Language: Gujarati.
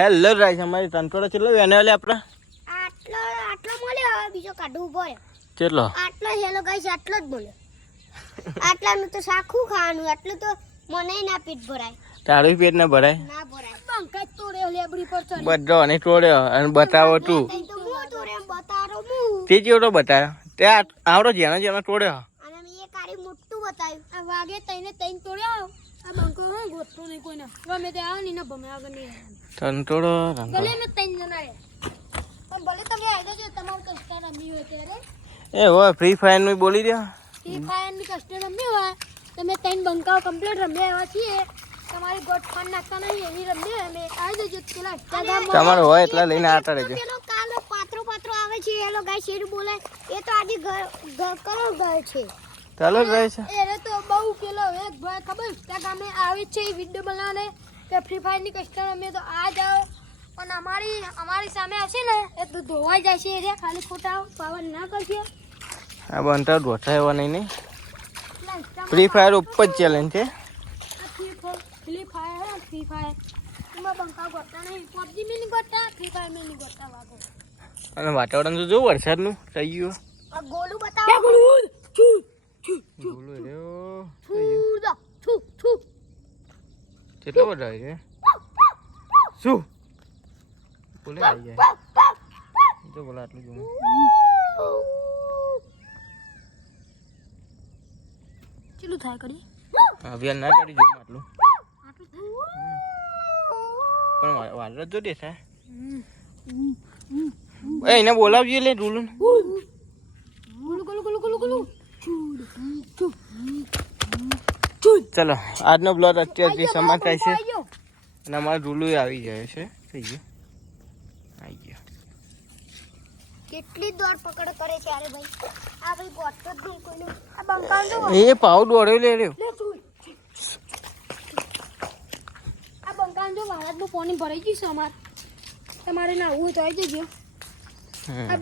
હેલો રાઈસ અમારી તંતોડો ચેટલો વેને વાલે આપણે આટલો મળ્યો હવે બીજો કાઢું ઉભો ચેટલો આટલો હેલો ગાઈસ આટલો જ બોલ્યો આટલાનું તો સાખું ખાવાનું એટલું તો મને ના પેટ ભરાય તારું પેટ ના ભરાય ના ભરાય બંકા તોડ્યો લેબડી પર ચડ બધો અને તોડ્યો અને બતાવો તું તો હું તોડ્યો બતારો હું તે જેવડો બતાવ્યો તે આવડો જેનો જેનો તોડ્યો અને મેં એ કારી મોટું બતાવ્યું આ વાગે તઈને તોડ્યો આ બંકો હું ગોઠતો નહીં કોઈને ગમે તે આવ ની ના ભમે આગળ નહીં તંતોડો ભલે મેં તઈને જણા પણ ભલે તમે આઈડો જો તમારું કસ્ટર રમી હોય ત્યારે એ હોય ફ્રી ફાયર નું બોલી દે ફ્રી ફાયર ની કસ્ટર રમી હોય તમે તઈને બંકાઓ કમ્પ્લીટ રમ્યા એવા છીએ તમારી ગોટ ફોન નાખતા નહીં એની રમી અમે આવી જજો પેલા તમારો હોય એટલા લઈને આવતા રહેજો પેલો કાલો પાત્રો આવે છે એલો ગાય શેર બોલે એ તો આજે કરો ગયો છે ચાલો જ રહે છે એને તો બહુ પેલો એક ભાઈ ખબર ત્યાં ગામે આવે છે એ વિડિયો બનાવે કે ફ્રી ફાયર ની કસ્ટર અમે તો આ જાઓ પણ અમારી સામે આવશે ને એ તો ધોવાઈ જાય છે એ ખાલી ખોટા પાવર ના કરશે આ બનતા ઢોઠા એવા નહીં ફ્રી ફાયર ઉપર ચેલેન્જ છે ફ્રી ફાયર એમાં બંકા ગોટા નહીં પબજી में नहीं ગોટા ફ્રી ફાયર में नहीं ગોટા વાગો અને વાતાવરણ તો જો વરસાદનું થઈ ગયું આ ગોલું બતાવો ગોલું છું બોલો રહ્યો છું કેટલો બધો આવી છે શું બોલે આવી જાય જો બોલા આટલું જોઉં ચેલું થાય કરી અભિયાન ના કરી જોઉં આટલું પણ વાલર જો દેખાય એ એને બોલાવજો લે ડુલું ચલો આજનો બ્લોગ અત્યારથી સમાપ્ત થાય છે અને અમારું ડુલું આવી જાય છે થઈ ગયું આવી ગયો કેટલી દોડ પકડ કરે છે અરે ભાઈ આ ભાઈ ગોટતો જ નહીં કોઈનું આ બંકાનો એ પાવ દોડ્યો લે રહ્યો આ બંકાનો જો મહારાજનું પાણી ભરાઈ ગયું છે તમારે નાવું હોય તો આવી જજો